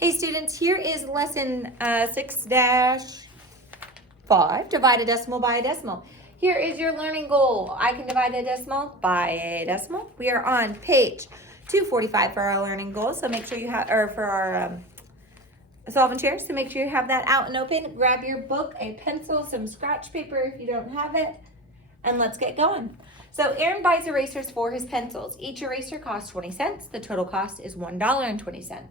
Hey students, here is lesson 6-5, divide a decimal by a decimal. Here is your learning goal. I can divide a decimal by a decimal. We are on page 245 for our learning goal, so make sure you have, or for our solve and share, so make sure you have that out and open. Grab your book, a pencil, some scratch paper if you don't have it, and let's get going. So Aaron buys erasers for his pencils. Each eraser costs 20 cents. The total cost is $1.20.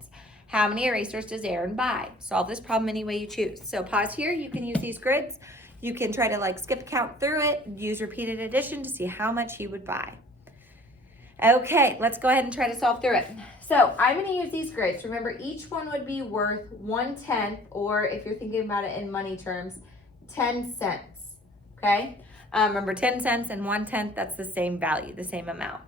How many erasers does Aaron buy? Solve this problem any way you choose. So pause here. You can use these grids. You can try to skip count through it, use repeated addition to see how much he would buy. Okay, let's go ahead and try to solve through it. So I'm going to use these grids. Remember, each one would be worth 1/10, or if you're thinking about it in money terms, 10 cents. Okay? Remember, 10 cents and 1/10, that's the same value, the same amount.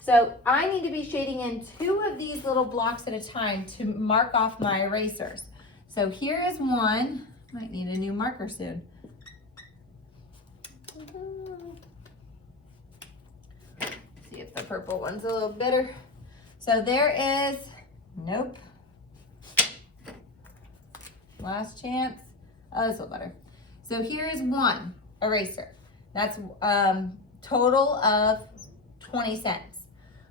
So I need to be shading in 2 of these little blocks at a time to mark off my erasers. So here is one. Might need a new marker soon. See if the purple one's a little better. So there is, nope. Last chance. Oh, this will better. So here is one eraser. That's total of 20 cents.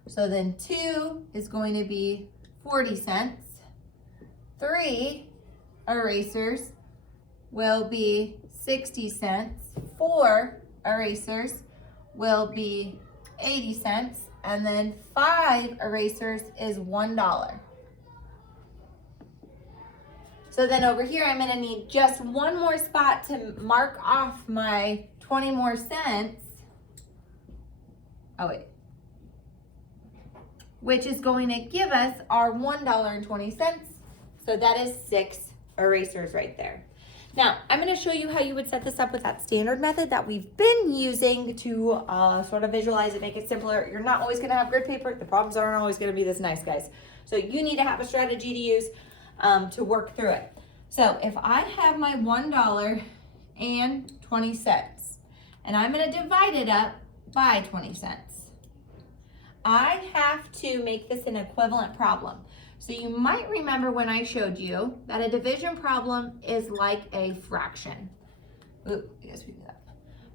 So then 2 is going to be 40 cents. 3 erasers will be 60 cents. 4 erasers will be 80 cents. And then 5 erasers is $1. So then over here, I'm gonna need just one more spot to mark off my 20 more cents. Oh wait. Which is going to give us our $1.20. So that is 6 erasers right there. Now, I'm going to show you how you would set this up with that standard method that we've been using to sort of visualize it, make it simpler. You're not always going to have grid paper. The problems aren't always going to be this nice, guys. So you need to have a strategy to use to work through it. So if I have my $1.20, and I'm going to divide it up by 20 cents. I have to make this an equivalent problem. So you might remember when I showed you that a division problem is like a fraction. Ooh, I guess we do that.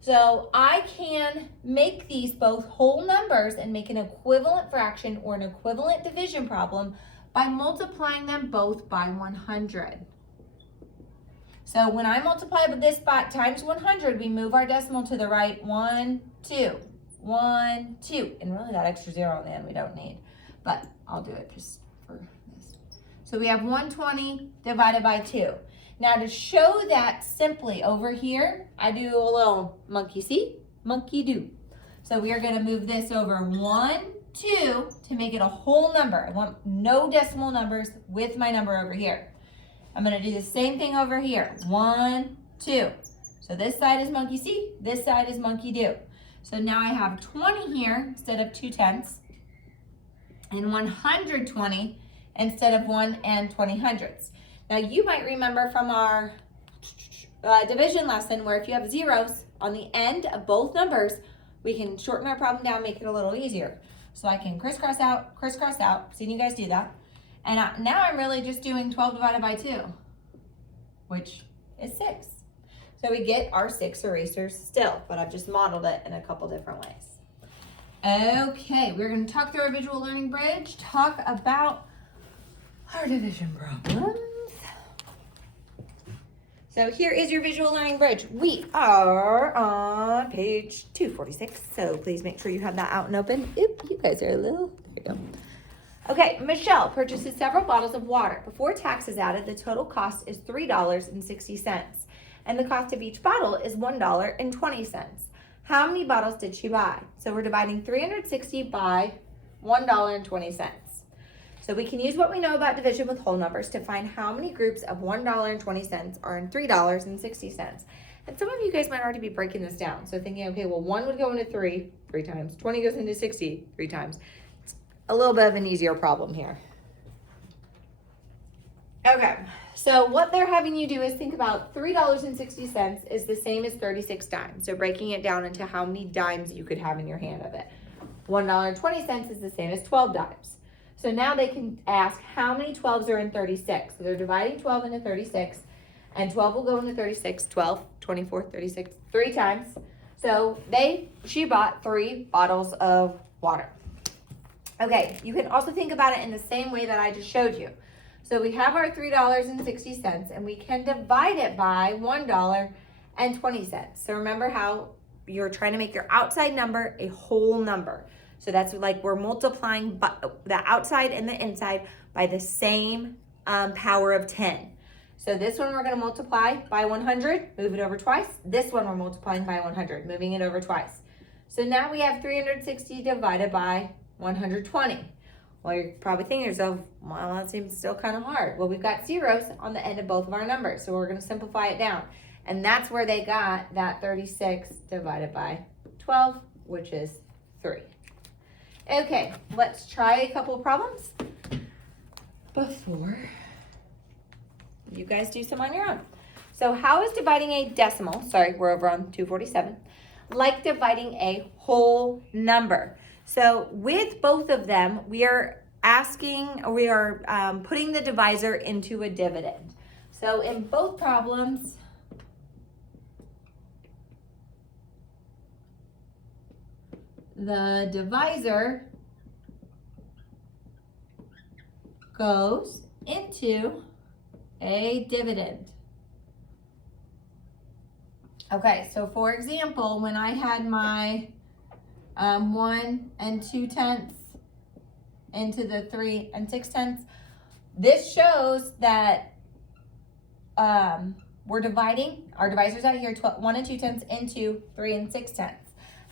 So I can make these both whole numbers and make an equivalent fraction or an equivalent division problem by multiplying them both by 100. So when I multiply this by times 100, we move our decimal to the right. 1, 2. 1, 2, and really that extra 0 on the end we don't need, but I'll do it just for this. So we have 120 divided by 2. Now to show that simply over here, I do a little monkey see, monkey do. So we are going to move this over 1, 2 to make it a whole number. I want no decimal numbers with my number over here. I'm going to do the same thing over here. 1, 2. So this side is monkey see, this side is monkey do. So now I have 20 here instead of 2/10, and 120 instead of 1 and 20/100. Now you might remember from our division lesson where if you have zeros on the end of both numbers, we can shorten our problem down, make it a little easier. So I can crisscross out, seen you guys do that. And now I'm really just doing 12 divided by 2, which is 6. So we get our 6 erasers still, but I've just modeled it in a couple different ways. Okay, we're going to talk through our visual learning bridge, talk about our division problems. So here is your visual learning bridge. We are on page 246, so please make sure you have that out and open. Oop, you guys are a little, there you go. Okay, Michelle purchases several bottles of water. Before tax is added, the total cost is $3.60. And the cost of each bottle is $1.20. How many bottles did she buy? So we're dividing 360 by $1.20. So we can use what we know about division with whole numbers to find how many groups of $1.20 are in $3.60. And some of you guys might already be breaking this down. So thinking, okay, well, 1 would go into 3 times. 20 goes into 60 3 times. It's a little bit of an easier problem here. Okay, so what they're having you do is think about $3.60 is the same as 36 dimes. So breaking it down into how many dimes you could have in your hand of it. $1.20 is the same as 12 dimes. So now they can ask how many 12s are in 36. So they're dividing 12 into 36, and 12 will go into 36, 12, 24, 36, 3 times. So she bought 3 bottles of water. Okay, you can also think about it in the same way that I just showed you. So we have our $3.60, and we can divide it by $1.20. So remember how you're trying to make your outside number a whole number. So that's like we're multiplying the outside and the inside by the same power of 10. So this one we're going to multiply by 100, move it over twice. This one we're multiplying by 100, moving it over twice. So now we have 360 divided by 120. Well, you're probably thinking to yourself, well, that seems still kind of hard. Well, we've got zeros on the end of both of our numbers, so we're going to simplify it down. And that's where they got that 36 divided by 12, which is 3. Okay, let's try a couple of problems before you guys do some on your own. So how is dividing a decimal, sorry, we're over on 247, like dividing a whole number? So with both of them, we are putting the divisor into a dividend. So in both problems, the divisor goes into a dividend. Okay, so for example, when I had my 1 2/10 into the 3 6/10, this shows that we're dividing, our divisors out here, 1 2/10 into 3 6/10.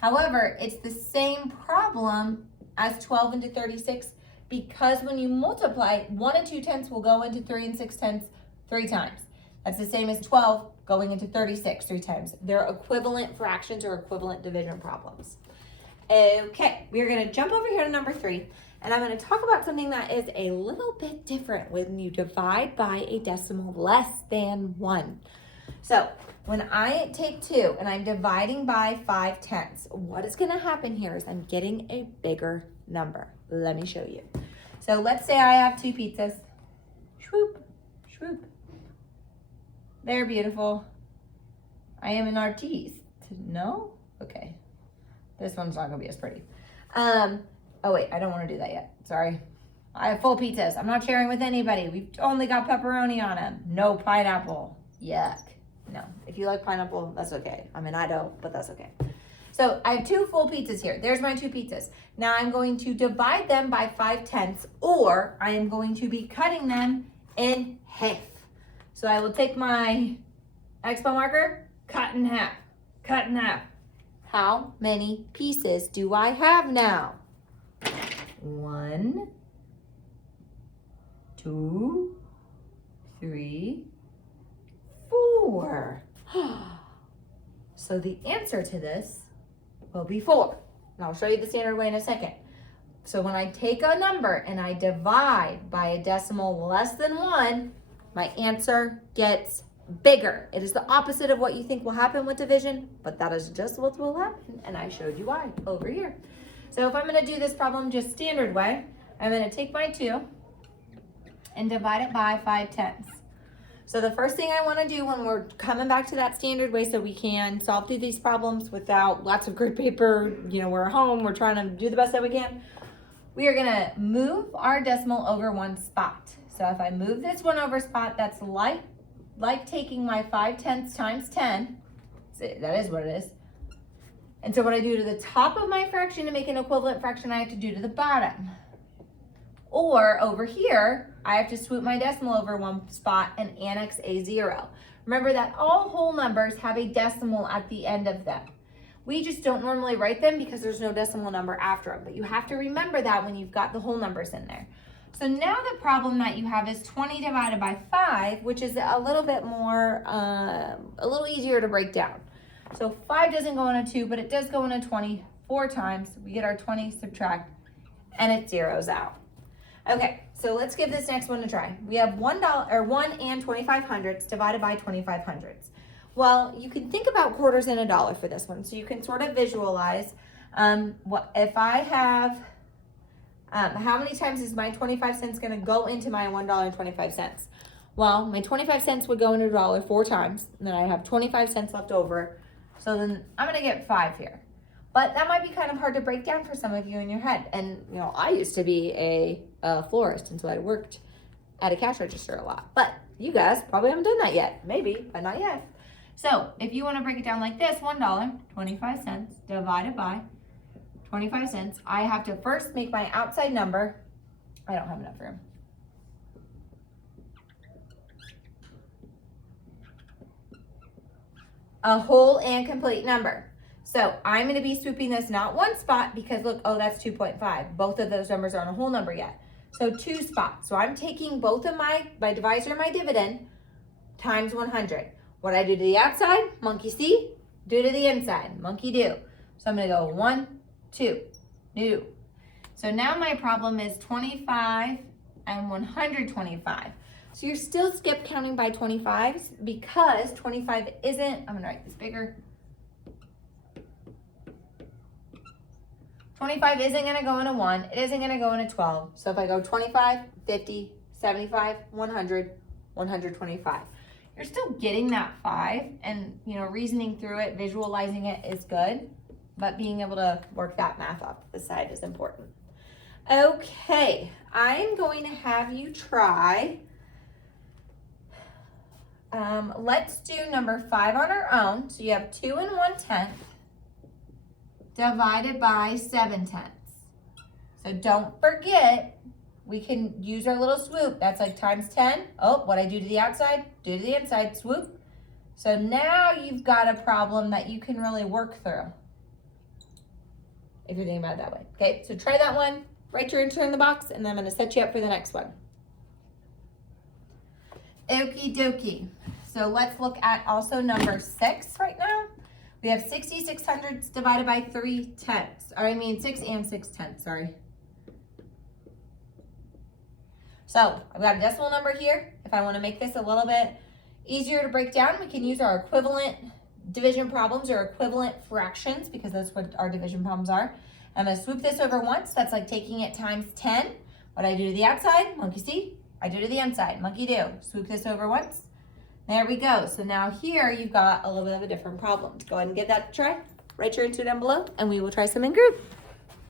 However, it's the same problem as 12 into 36, because when you multiply, 1 2/10 will go into 3 6/10 3 times. That's the same as 12 going into 36 3 times. They're equivalent fractions or equivalent division problems. Okay, we're going to jump over here to number 3, and I'm going to talk about something that is a little bit different when you divide by a decimal less than 1. So when I take 2 and I'm dividing by 5/10, what is going to happen here is I'm getting a bigger number. Let me show you. So let's say I have 2 pizzas. Swoop, swoop. They're beautiful. I am an artiste. No? Okay. This one's not going to be as pretty. Oh, wait. I don't want to do that yet. Sorry. I have full pizzas. I'm not sharing with anybody. We've only got pepperoni on them. No pineapple. Yuck. No. If you like pineapple, that's okay. I mean, I don't, but that's okay. So I have 2 full pizzas here. There's my 2 pizzas. Now I'm going to divide them by 5/10, or I am going to be cutting them in half. So I will take my Expo marker, cut in half, cut in half. How many pieces do I have now? 1, 2, 3, 4. So the answer to this will be 4. And I'll show you the standard way in a second. So when I take a number and I divide by a decimal less than 1, my answer gets bigger. It is the opposite of what you think will happen with division, but that is just what will happen, and I showed you why over here. So if I'm going to do this problem just standard way, I'm going to take my 2 and divide it by 5/10. So the first thing I want to do when we're coming back to that standard way so we can solve through these problems without lots of grid paper, we're at home, we're trying to do the best that we can, we are going to move our decimal over 1 spot. So if I move this 1 over spot, that's like taking my 5/10 times 10. That is what it is. And so what I do to the top of my fraction to make an equivalent fraction, I have to do to the bottom. Or over here, I have to swoop my decimal over 1 spot and annex a 0. Remember that all whole numbers have a decimal at the end of them. We just don't normally write them because there's no decimal number after them. But you have to remember that when you've got the whole numbers in there. So now the problem that you have is 20 divided by 5, which is a little bit more, a little easier to break down. So 5 doesn't go in a 2, but it does go in a 20 4 times. We get our 20, subtract, and it zeroes out. Okay, so let's give this next one a try. We have $1 and 25 hundredths divided by 25 hundredths. Well, you can think about quarters and a dollar for this one, so you can sort of visualize what if I have How many times is my 25 cents going to go into my $1.25? Well, my 25 cents would go into a dollar 4 times, and then I have 25 cents left over. So then I'm going to get 5 here. But that might be kind of hard to break down for some of you in your head. And, you know, I used to be a florist, and so I worked at a cash register a lot. But you guys probably haven't done that yet. Maybe, but not yet. So if you want to break it down like this, $1.25 divided by 25 cents, I have to first make my outside number. I don't have enough room. A whole and complete number. So I'm going to be swooping this not one spot because look, oh, that's 2.5. Both of those numbers aren't a whole number yet. So 2 spots. So I'm taking both of my divisor and my dividend times 100. What I do to the outside, monkey see, do to the inside, monkey do. So I'm going to go 1, 2, do. So now my problem is 25 and 125. So you're still skip counting by 25s because 25 isn't, I'm going to write this bigger. 25 isn't going to go in a 1. It isn't going to go in a 12. So if I go 25, 50, 75, 100, 125. You're still getting that 5, and you know, reasoning through it, visualizing it is good, but being able to work that math off the side is important. Okay, I'm going to have you try, let's do number 5 on our own. So you have 2 1/10 divided by 7/10. So don't forget, we can use our little swoop. That's like times 10. Oh, what I do to the outside, do to the inside, swoop. So now you've got a problem that you can really work through, if you're thinking about it that way. Okay, so try that one, write your answer in the box, and then I'm gonna set you up for the next one. Okie dokie. So let's look at also number 6 right now. We have 66 hundredths divided by 3 tenths. Or I mean 6 and 6 tenths, sorry. So I've got a decimal number here. If I want to make this a little bit easier to break down, we can use our equivalent division problems or equivalent fractions because that's what our division problems are. I'm going to swoop this over once. That's like taking it times 10. What I do to the outside, monkey see. I do to the inside, monkey do. Swoop this over once. There we go. So now here you've got a little bit of a different problem. Go ahead and give that a try. Write your answer down below and we will try some in group.